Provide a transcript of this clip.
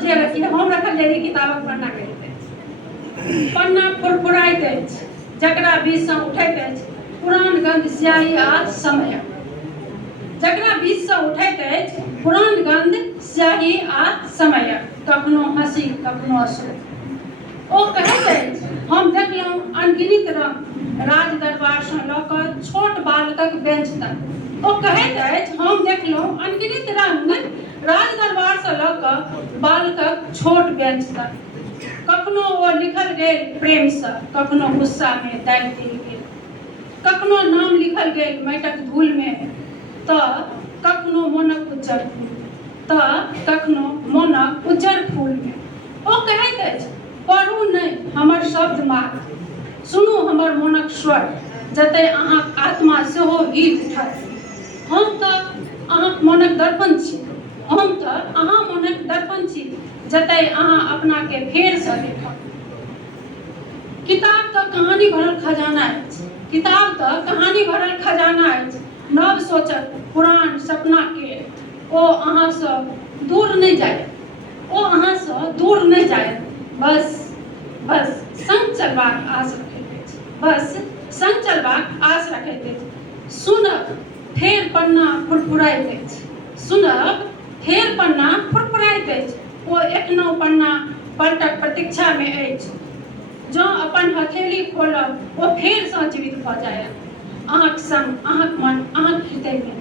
जे रखिए हम रखल जाइए किताबक पन्ना कहते पन्ना फुरफुराइत अछि जकरा बीचसँ उठैत अछि पुरान गंध स्याही आ समय जकरा बीचसँ उठैत अछि पुरान गंध स्याही आ समय कखनो हँसी कखनो अश्रु ओ कहैत अछि हम देखलहुँ अनगिनित रंग राज दरबारसँ लऽ कऽ छोट बालकक बेंच तक ओ कहैत अछि हम देखलहुँ अनगिनित रंग राज दरबारसँ लऽ कऽ बालकक छोट बेंच तक कखनो ओ लिखल गेल प्रेमसँ कखनो गुस्सामे दागि देल गेल कखनो नाम लिखल गेल माटिक धूलमे तऽ कखनो मोनक उज्जर फूल तऽ कखनो मोनक उज्जर फूलमे ओ कहैत अछि पढ़ू नहि हमर शब्द मात्र सुनू हमर मोनक स्वर जतय अहाँक आत्मा सेहो गीत उठत हम तऽ अहाँक मोनक दर्पण छी हम तऽ अहाँ मोनक दर्पण छी जतय अहाँ अपनाके फेरसँ देखब किताब तऽ कहानी भरल खजाना अछि किताब तऽ कहानी भरल खजाना अछि नव सोचक पुरान सपनाके ओ अहाँसँ दूर नहि जायत ओ अहाँसँ दूर नहि जायत बस संग चलबाक आस रखैत अछि बस संग चलबाक आस रखैत अछि सुनब फेर पन्ना फुरफुराइत अछि सुनब फेर पन्ना फुरफुराइत अछि ओ एखनो पन्ना पलटक प्रतीक्षामे अछि जँ अपन हथेली खोलब ओ फेरसँ जीवित भऽ जायत अहाँक संग अहाँक मन अहाँक हृदयमे